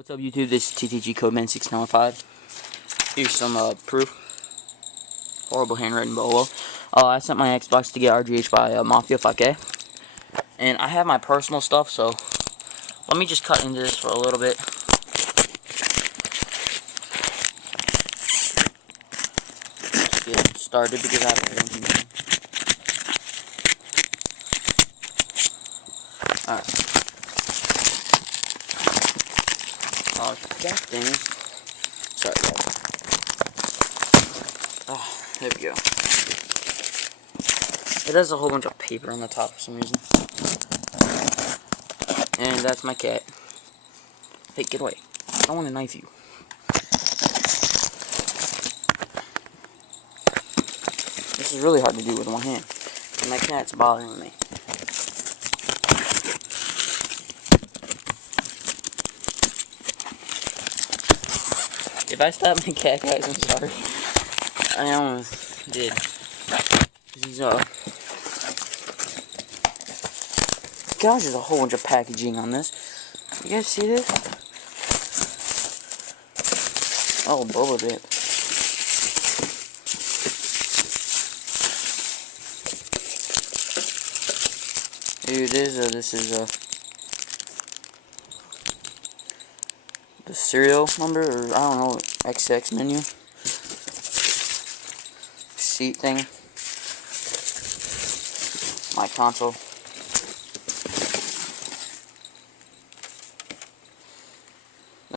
What's up YouTube? This is TTG Codeman6915. Here's some proof. Horrible handwriting, but oh well. I sent my Xbox to get RGH by mafia5k. And I have my personal stuff, so let me just cut into this for a little bit. Let's get started because I have a bunch of Alright. That thing. Sorry, guys. Oh, there we go. It has a whole bunch of paper on the top for some reason. And that's my cat. Hey, get away. I don't want to knife you. This is really hard to do with one hand. And my cat's bothering me. If I stop my cat, guys, I'm sorry. I almost did. He's, gosh, there's a whole bunch of packaging on this. You guys see this? Oh, bubble dip. Here it is. This is, the serial number, or I don't know, XX menu. Sheet thing. My console.